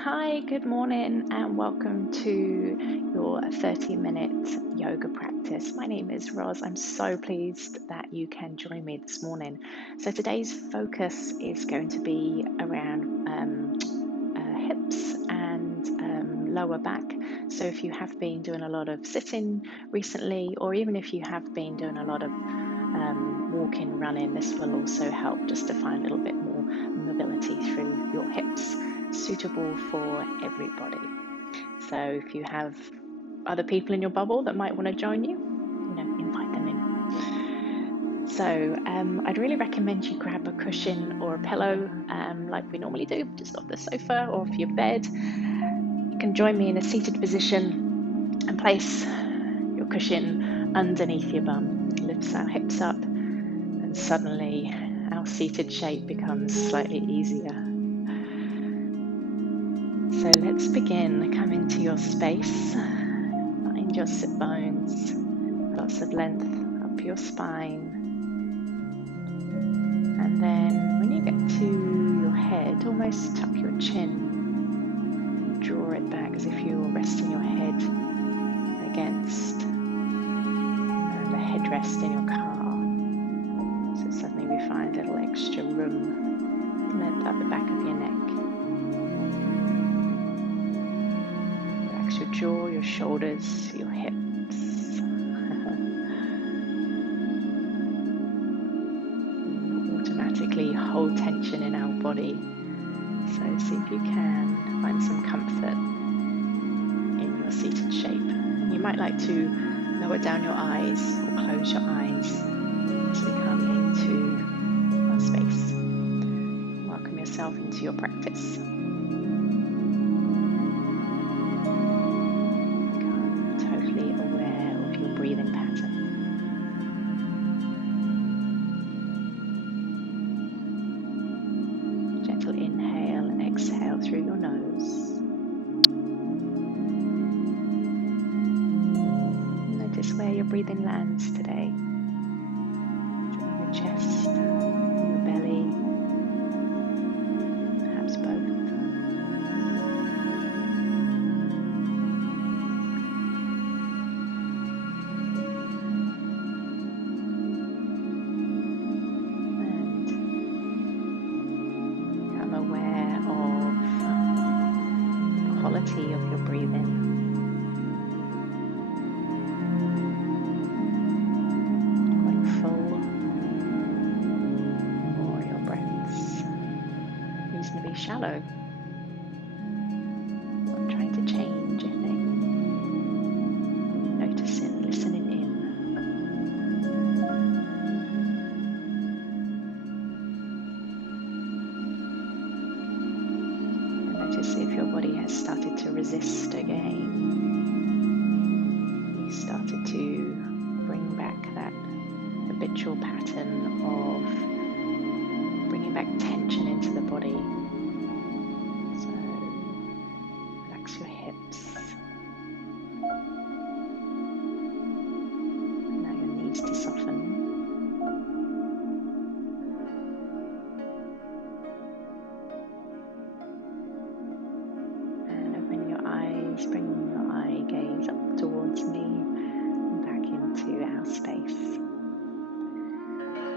Hi, good morning, and welcome to your 30-minute yoga practice. My name is Roz. I'm so pleased that you can join me this morning. So, today's focus is going to be around hips and lower back. So, if you have been doing a lot of sitting recently, or even if you have been doing a lot of walking, running, this will also help just to find a little bit more mobility through your hips, suitable for everybody. So if you have other people in your bubble that might want to join you, invite them in. So I'd really recommend you grab a cushion or a pillow like we normally do, just off the sofa or off your bed. You can join me in a seated position and place your cushion underneath your bum. Lifts our hips up, and suddenly our seated shape becomes slightly easier. So let's begin. Come into your space. Find your sit bones, lots of length up your spine. And then when you get to your head, almost tuck your chin. Draw it back as if you were resting your head against the headrest in your car. So suddenly we find a little extra room, length up the back of your neck. Relax your jaw, your shoulders, your hips. Automatically hold tension in our body. So see if you can find some comfort in your seated shape. You might like to lower down your eyes or close your eyes as we come into our space. Welcome yourself into your practice. Become totally aware of your breathing pattern. Gentle inhale and exhale through your nose. Notice where your breathing lands today. Is it in your chest, your belly, perhaps both? Quality of your breathing. Quite full, or your breaths reasonably shallow. Not trying to change anything. Noticing, listening in. And notice if your body has started to resist again. You started to bring back that habitual pattern of bringing back tension into the body. So relax your hips. Allow your knees to soften. And open your eyes, bring your eye gaze up towards me and back into our space.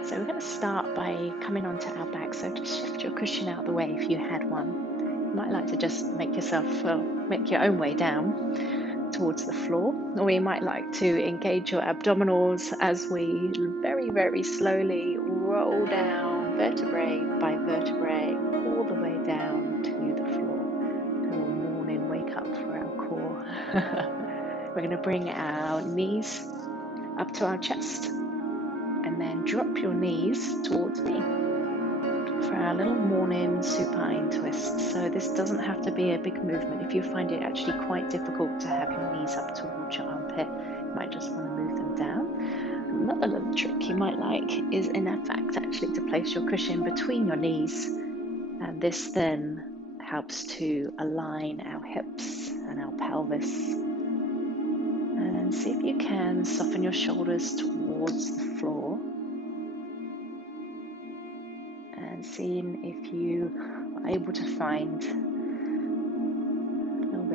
So we're going to start by coming onto our back. So just shift your cushion out of the way if you had one. You might like to just make your own way down towards the floor, or you might like to engage your abdominals as we very, very slowly roll down vertebrae by vertebrae all the way down to the floor. A little morning wake up for our core. We're going to bring our knees up to our chest and then drop your knees towards me for our little morning supine twist. So this doesn't have to be a big movement. If you find it actually quite difficult to have your knees up towards your armpit, you might just want to move them down. Another little trick you might like is, in fact, actually to place your cushion between your knees, and this then helps to align our hips and our pelvis. And then see if you can soften your shoulders towards the floor, and seeing if you are able to find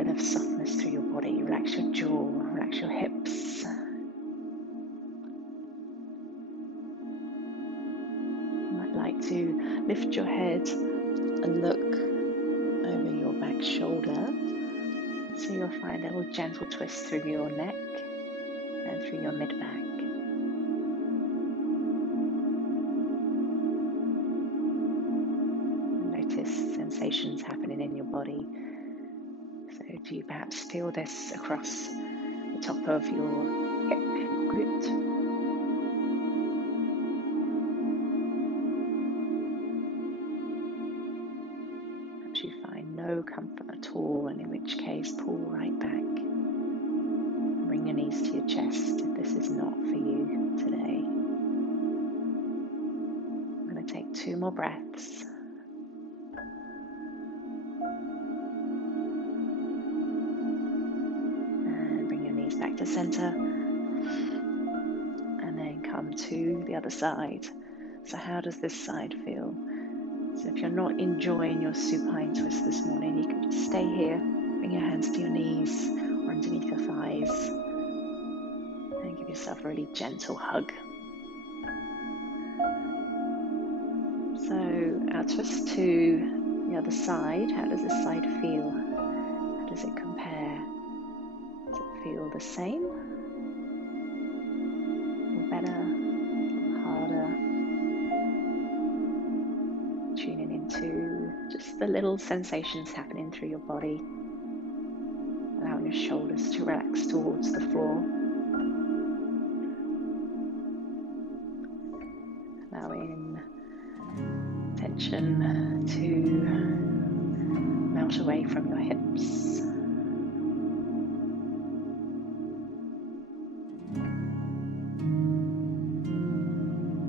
bit of softness through your body. Relax your jaw, relax your hips. You might like to lift your head and look over your back shoulder. So you'll find a little gentle twist through your neck and through your mid-back. Notice sensations happening in your body. So do you perhaps feel this across the top of your hip, your glute? Perhaps you find no comfort at all, and in which case pull right back. Bring your knees to your chest if this is not for you today. I'm going to take 2 more breaths. And bring your knees back to center. And then come to the other side. So how does this side feel? So if you're not enjoying your supine twist this morning, you can just stay here. Bring your hands to your knees or underneath your thighs. And give yourself a really gentle hug. So our twist to the other side, how does this side feel? How does it compare? Does it feel the same? Or better? Or harder? Tuning into just the little sensations happening through your body. Allowing your shoulders to relax towards the floor. Allowing tension to melt away from your hips.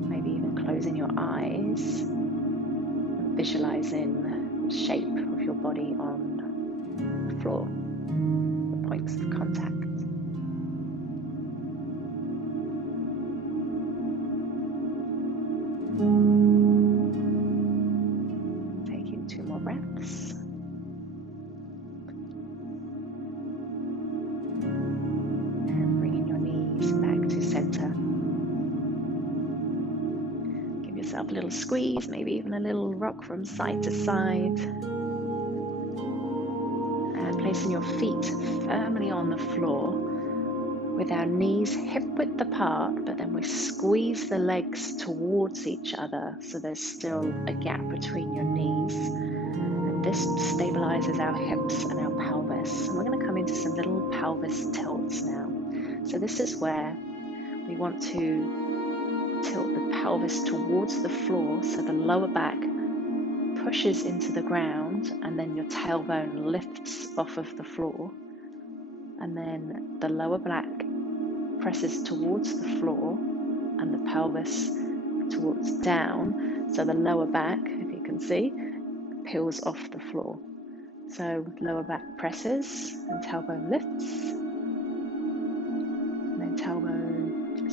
Maybe even closing your eyes and visualizing the shape of your body on the floor, the points of contact. Taking 2 more breaths. And bringing your knees back to center. Give yourself a little squeeze, maybe even a little rock from side to side. And placing your feet firmly on the floor with our knees hip-width apart, but then we squeeze the legs towards each other so there's still a gap between your knees. And this stabilizes our hips and our pelvis. And we're going to come into some little pelvis tilts now. So this is where we want to tilt the pelvis towards the floor so the lower back pushes into the ground and then your tailbone lifts off of the floor. And then the lower back presses towards the floor and the pelvis towards down. So the lower back, if you can see, peels off the floor. So lower back presses and tailbone lifts.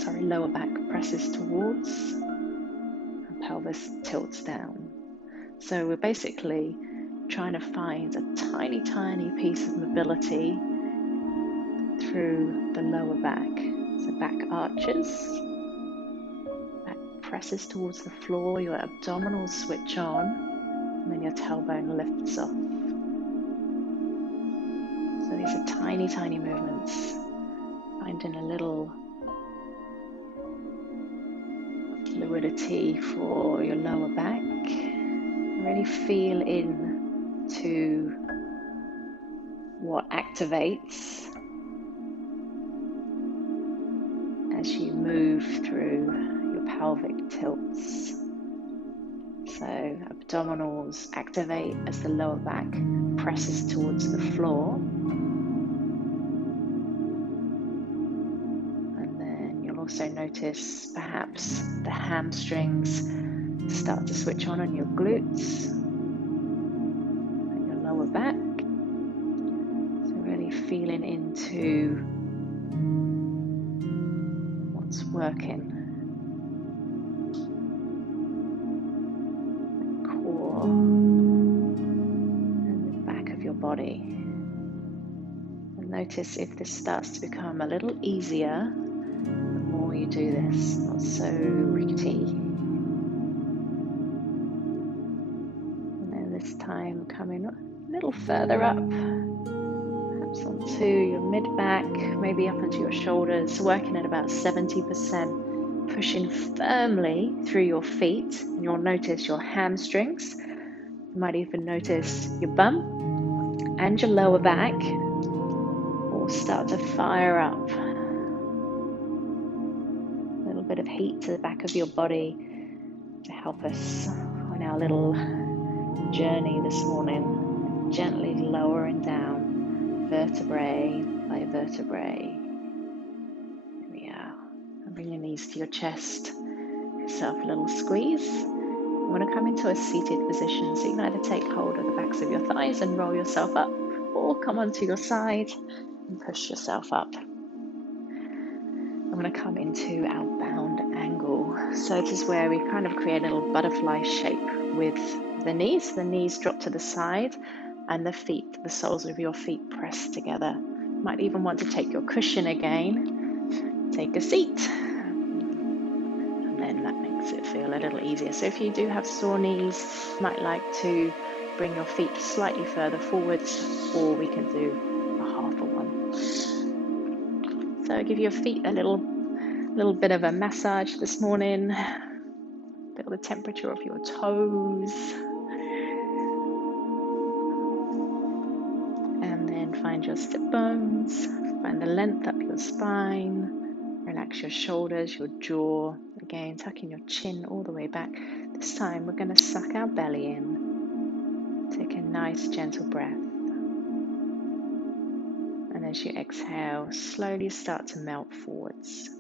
And then lower back presses towards and pelvis tilts down. So we're basically trying to find a tiny, tiny piece of mobility through the lower back. So back arches, back presses towards the floor, your abdominals switch on, and then your tailbone lifts off. So these are tiny, tiny movements. Finding a little fluidity for your lower back. Really feel into what activates as you move through your pelvic tilts. So abdominals activate as the lower back presses towards the floor. And then you'll also notice perhaps the hamstrings start to switch on your glutes and your lower back. So really feeling into what's working. The core and the back of your body. Notice if this starts to become a little easier the more you do this, not so rickety. And then this time coming a little further up, perhaps onto your mid-back, maybe up onto your shoulders, working at about 70%, pushing firmly through your feet, and you'll notice your hamstrings. You might even notice your bum and your lower back will start to fire up. A little bit of heat to the back of your body to help us on our little journey this morning, gently lowering down vertebrae by vertebrae. There we are. And bring your knees to your chest. Give yourself a little squeeze. You want to come into a seated position, so you can either take hold of the backs of your thighs and roll yourself up, or come onto your side and push yourself up. I'm going to come into our bound angle. So this is where we kind of create a little butterfly shape with the knees. The knees drop to the side and the feet, the soles of your feet press together. You might even want to take your cushion again, take a seat, and then that makes it feel a little easier. So if you do have sore knees, you might like to bring your feet slightly further forwards, or we can do a half a one. So give your feet a little bit of a massage this morning. Feel the temperature of your toes. And then find your sit bones. Find the length up your spine. Relax your shoulders, your jaw. Again, tucking your chin all the way back. This time we're going to suck our belly in. Take a nice gentle breath. And as you exhale, slowly start to melt forwards.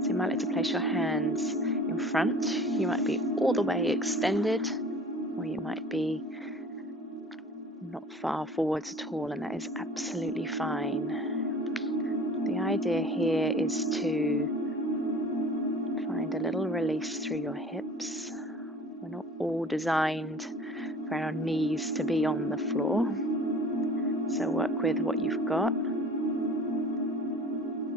So you might like to place your hands in front. You might be all the way extended, or you might be not far forwards at all, and that is absolutely fine. The idea here is to find a little release through your hips. We're not all designed for our knees to be on the floor, so work with what you've got.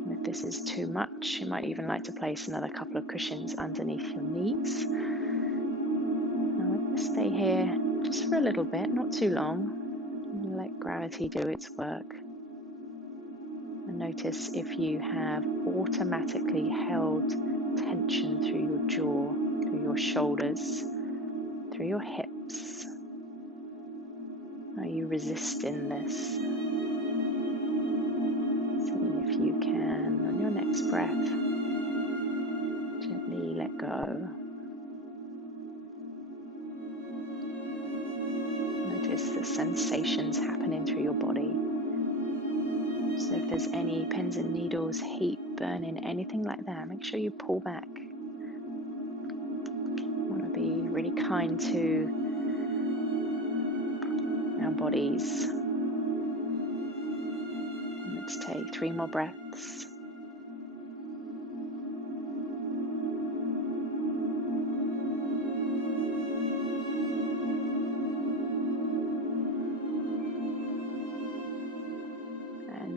And if this is too much, you might even like to place another couple of cushions underneath your knees. Now we're going to stay here just for a little bit, not too long. Let gravity do its work. And notice if you have automatically held tension through your jaw, through your shoulders, through your hips. Are you resisting this? Seeing if you can, on your next breath, gently let go. Notice the sensations happening through your body. So if theres any pins and needles, heat, burning, anything like that, make sure you pull back. You want to be really kind to our bodies. Let's take 3 more breaths.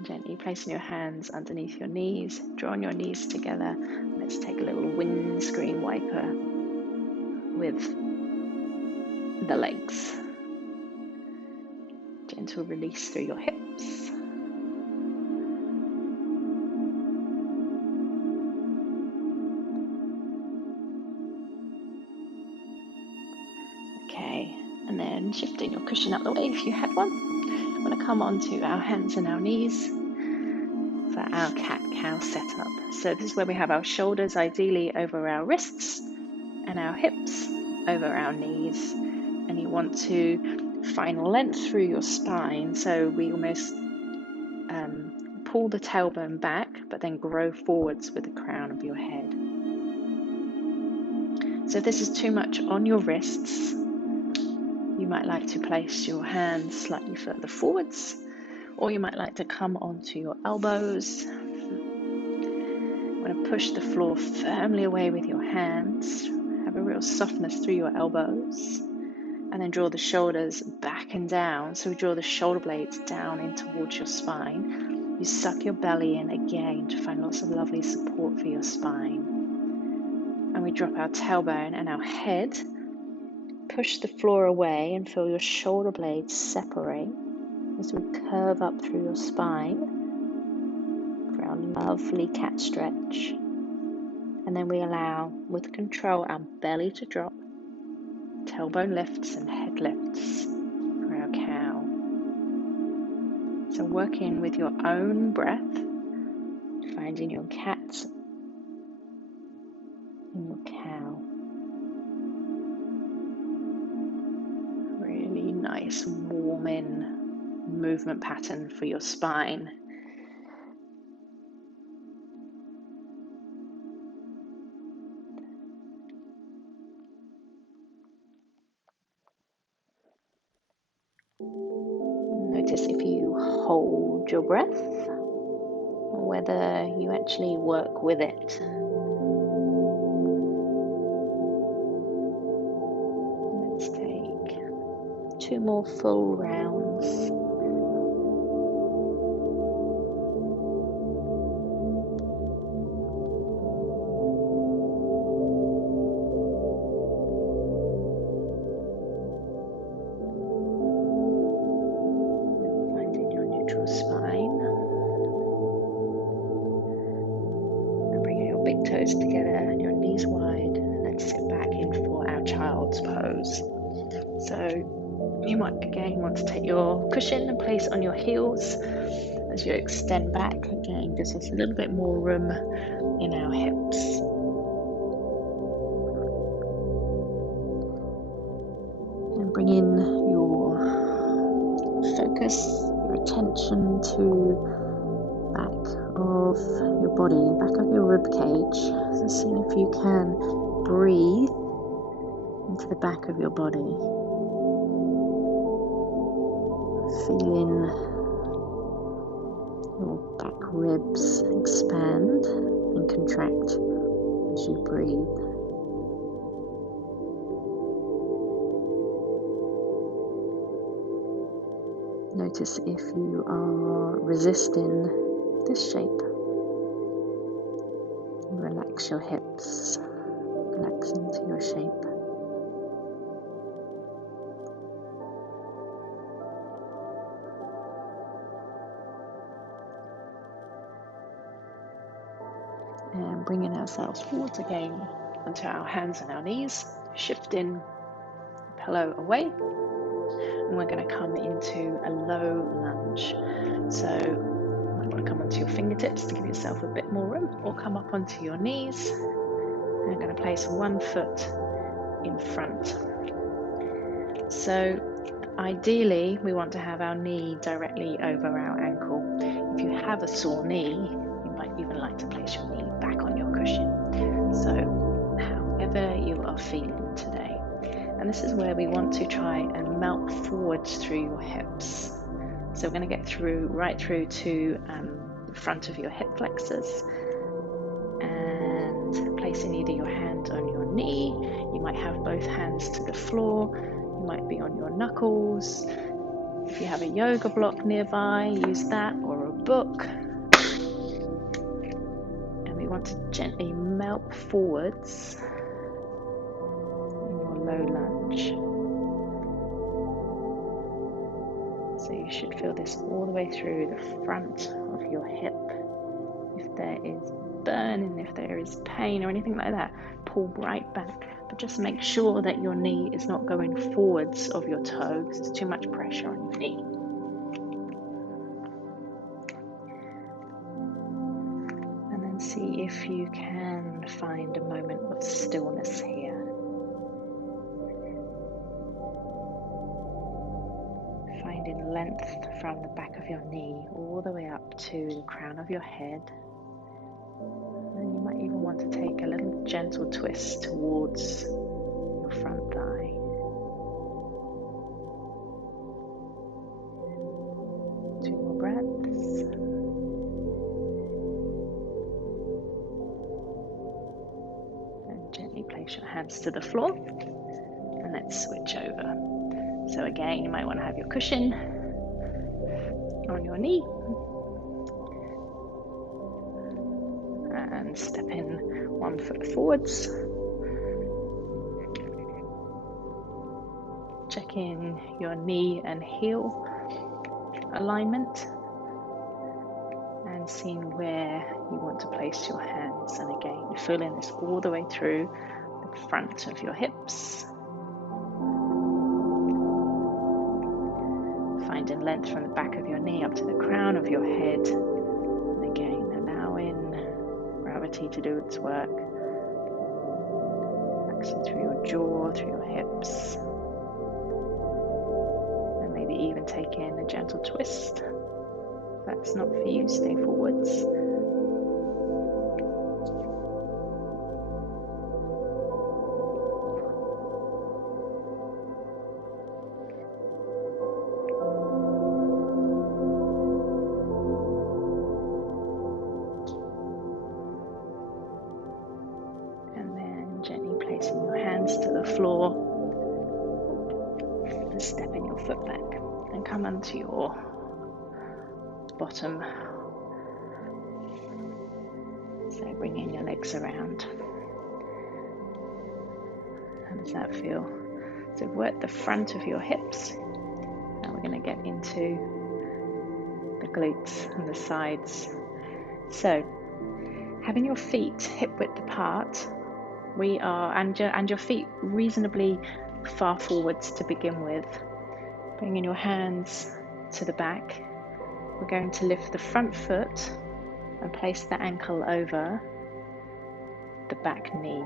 Gently placing your hands underneath your knees, drawing your knees together. Let's take a little windscreen wiper with the legs. Gentle release through your hips. Okay, and then shifting your cushion out the way if you had one. I'm going to come onto our hands and our knees for our cat-cow setup. So this is where we have our shoulders ideally over our wrists and our hips over our knees. And you want to find length through your spine. So we almost pull the tailbone back, but then grow forwards with the crown of your head. So if this is too much on your wrists, you might like to place your hands slightly further forwards, or you might like to come onto your elbows. You want to push the floor firmly away with your hands. Have a real softness through your elbows. And then draw the shoulders back and down. So we draw the shoulder blades down in towards your spine. You suck your belly in again to find lots of lovely support for your spine. And we drop our tailbone and our head. Push the floor away and feel your shoulder blades separate as we curve up through your spine for our lovely cat stretch. And then we allow, with control, our belly to drop, tailbone lifts and head lifts for our cow. So working with your own breath, finding your cat and your cow. Really nice, warming movement pattern for your spine. Notice if you hold your breath or whether you actually work with it. Let's take 2 more full rounds. Finding your neutral spine. And bringing your big toes together and your knees wide. Let's sit back in for our child's pose. So you might again want to take your cushion and place on your heels as you extend back. Again, gives us a little bit more room in our hips. And bring in your focus, your attention to back of your body, back of your rib cage. So see if you can breathe into the back of your body. Feeling your back ribs expand and contract as you breathe. Notice if you are resisting this shape. Relax your hips, relax into your shape. And bringing ourselves forwards again onto our hands and our knees, shifting the pillow away, and we're going to come into a low lunge. So you might want to come onto your fingertips to give yourself a bit more room, or come up onto your knees. And I'm going to place one foot in front. So ideally we want to have our knee directly over our ankle. If you have a sore knee, you might even like to place your knee back on your cushion. So however you are feeling today. And this is where we want to try and melt forwards through your hips. So we're going to get right through to the front of your hip flexors, and placing either your hand on your knee, you might have both hands to the floor, you might be on your knuckles. If you have a yoga block nearby, use that, or a book. And we want to gently melt forwards in your low lunge. So you should feel this all the way through the front of your hip. If there is burning, if there is pain or anything like that, pull right back. But just make sure that your knee is not going forwards of your toe, because there's too much pressure on your knee. And then see if you can find a moment of stillness here. Finding length from the back of your knee all the way up to the crown of your head. And you might even want to take a little gentle twist towards your front thigh. Two more breaths. And gently place your hands to the floor. And let's switch over. So again, you might want to have your cushion on your knee and step in 1 foot forwards. Check in your knee and heel alignment and seeing where you want to place your hands. And again, feeling this all the way through the front of your hips. Finding length from the back of your knee up to the crown of your head. And again, allowing gravity to do its work. Relaxing through your jaw, through your hips. And maybe even take in a gentle twist. If that's not for you, stay forwards. Placing your hands to the floor and stepping your foot back and come onto your bottom. So bringing your legs around. How does that feel? So work the front of your hips. Now we're going to get into the glutes and the sides. So having your feet hip width apart, and your feet reasonably far forwards to begin with. Bringing your hands to the back, we're going to lift the front foot and place the ankle over the back knee.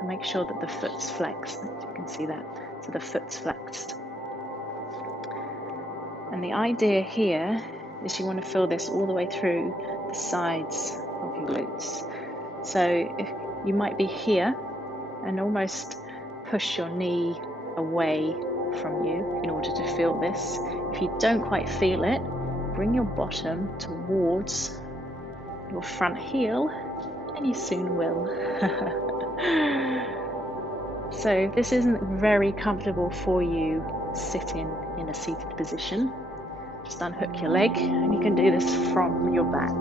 And make sure that the foot's flexed. You can see that. So the foot's flexed. And the idea here is you want to feel this all the way through the sides of your glutes. So if you might be here and almost push your knee away from you in order to feel this. If you don't quite feel it, bring your bottom towards your front heel and you soon will. So if this isn't very comfortable for you sitting in a seated position, just unhook your leg, and you can do this from your back.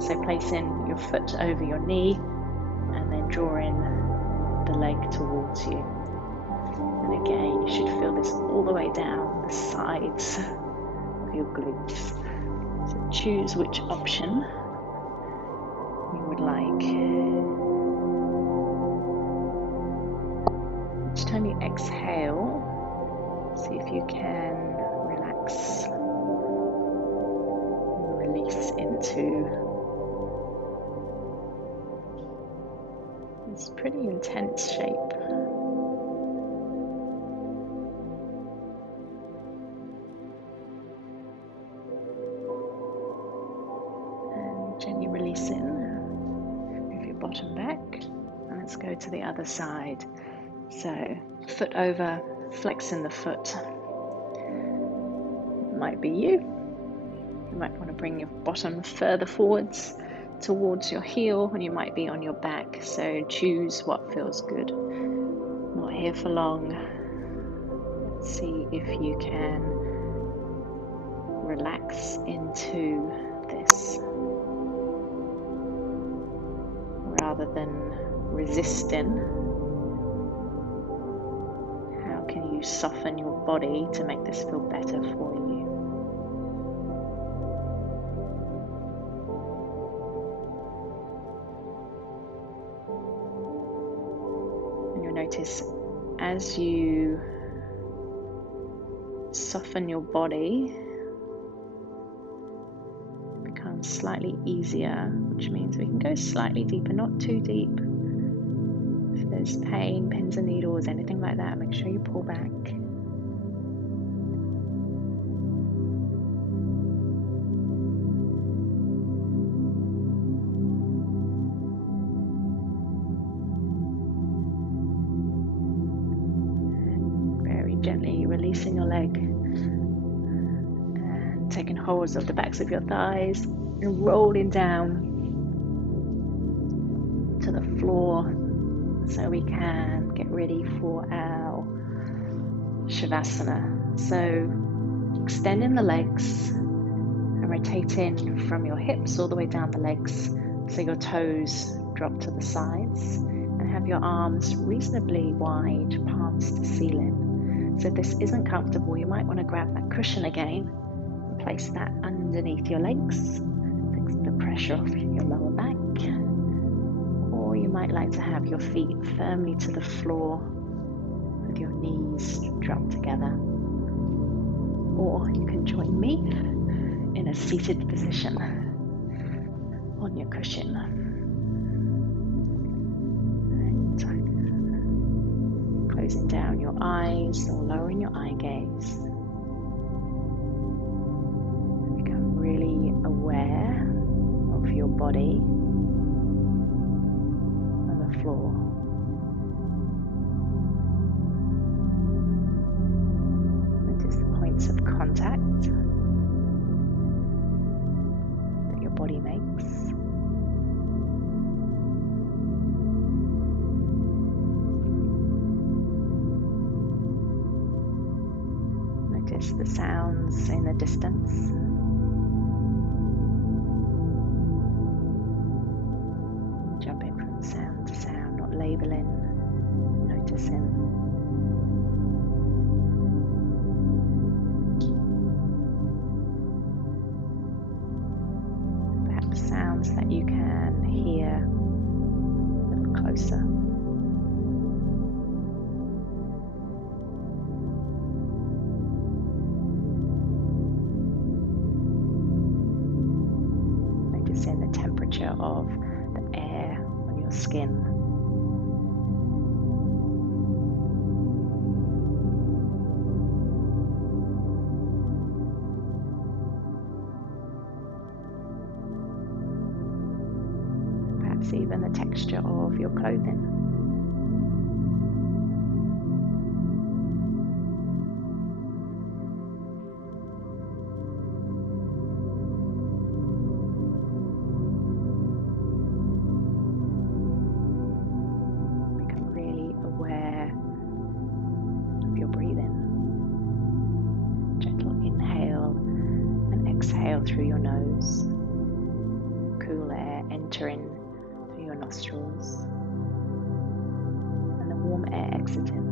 So placing your foot over your knee and then drawing the leg towards you. And again, you should feel this all the way down the sides of your glutes. So choose which option you would like. Each time you exhale, see if you can relax and release into this pretty intense shape. And gently release in. Move your bottom back. And let's go to the other side. So, foot over, flexing the foot. It might be you. You might want to bring your bottom further forwards towards your heel, and you might be on your back, so choose what feels good. Not here for long. Let's see if you can relax into this rather than resisting. How can you soften your body to make this feel better for you? Notice as you soften your body, it becomes slightly easier, which means we can go slightly deeper, not too deep. If there's pain, pins and needles, anything like that, make sure you pull back. Gently releasing your leg and taking hold of the backs of your thighs and rolling down to the floor so we can get ready for our Shavasana. So extending the legs and rotating from your hips all the way down the legs so your toes drop to the sides, and have your arms reasonably wide, palms to ceiling. So if this isn't comfortable, you might want to grab that cushion again and place that underneath your legs, takes the pressure off your lower back. Or you might like to have your feet firmly to the floor with your knees dropped together. Or you can join me in a seated position on your cushion. And closing down your eyes or lowering your eye gaze. Become really aware of your body on the floor. Notice the points of contact that your body makes. Notice the sounds in the distance. Jumping from sound to sound, not labeling, noticing. Perhaps sounds that you can hear a little closer. Noticing the temperature of the air on your skin. Perhaps even the texture of your clothing. Become really aware of your breathing. Gentle inhale and exhale through your nose. Cool air entering through your nostrils and the warm air exiting.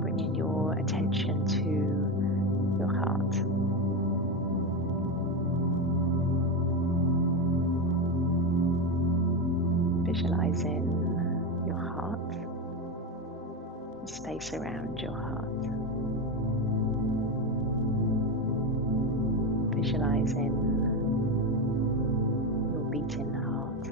Bringing your attention to your heart. Visualizing your heart, the space around your heart. Visualizing your beating heart.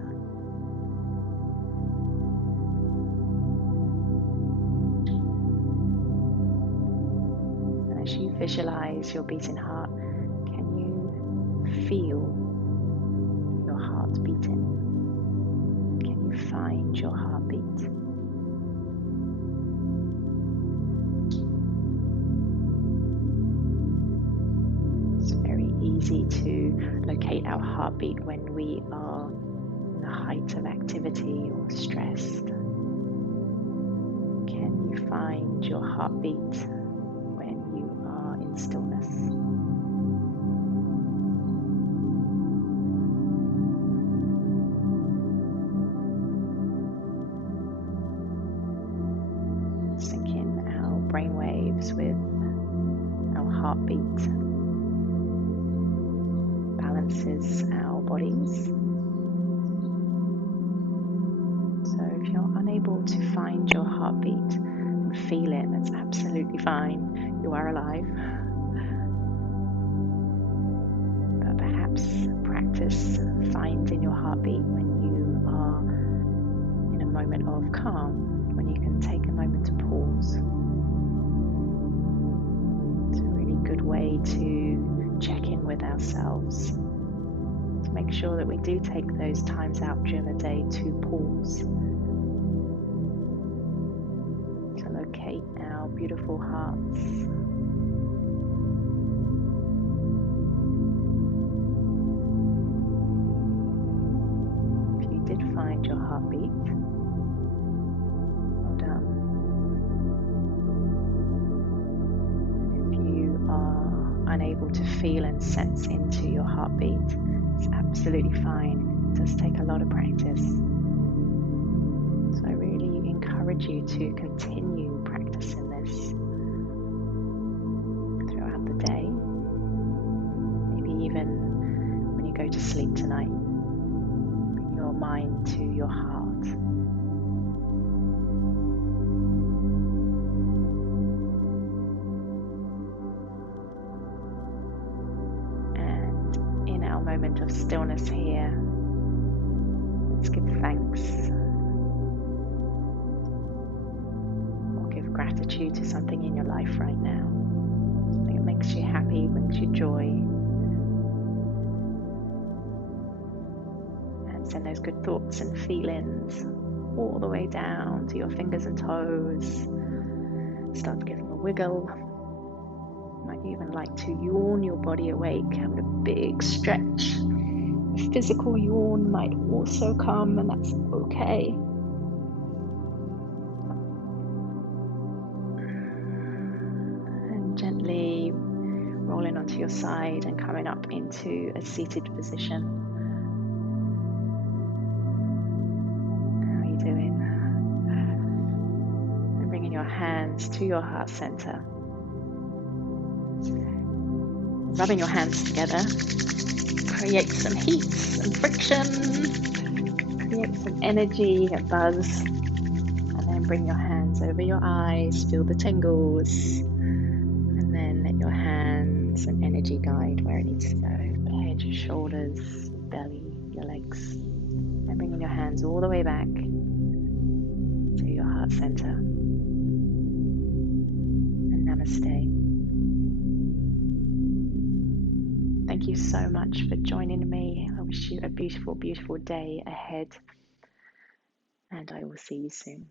And as you visualize your beating heart, can you feel your heart beating? Find your heartbeat. It's very easy to locate our heartbeat when we are in the height of activity or stressed. Can you find your heartbeat when you are in stillness? Brainwaves with our heartbeat balances our bodies. So if you're unable to find your heartbeat and feel it, that's absolutely fine. You are alive. But perhaps practice finding your heartbeat when you are in a moment of calm, when you can take a moment to pause. Good way to check in with ourselves, to make sure that we do take those times out during the day to pause locate our beautiful hearts. If you did find your heartbeat, well done. And if you are unable to feel and sense into your heartbeat, it's absolutely fine. It does take a lot of practice. So I really encourage you to continue practicing this throughout the day. Maybe even when you go to sleep tonight, bring your mind to your heart. And in our moment of stillness here, let's give thanks or give gratitude to something in your life right now. Something that makes you happy, brings you joy. And send those good thoughts and feelings all the way down to your fingers and toes. Start to give them a wiggle. You might even like to yawn your body awake, having a big stretch. A physical yawn might also come, and that's okay. And gently rolling onto your side and coming up into a seated position. How are you doing? And bringing your hands to your heart center. Rubbing your hands together creates some heat, some friction, creates some energy, a buzz, and then bring your hands over your eyes, feel the tingles, and then let your hands and energy guide where it needs to go. Your head, your shoulders, your belly, your legs, and bringing your hands all the way back to your heart center. And namaste. Thank you so much for joining me. I wish you a beautiful, beautiful day ahead, and I will see you soon.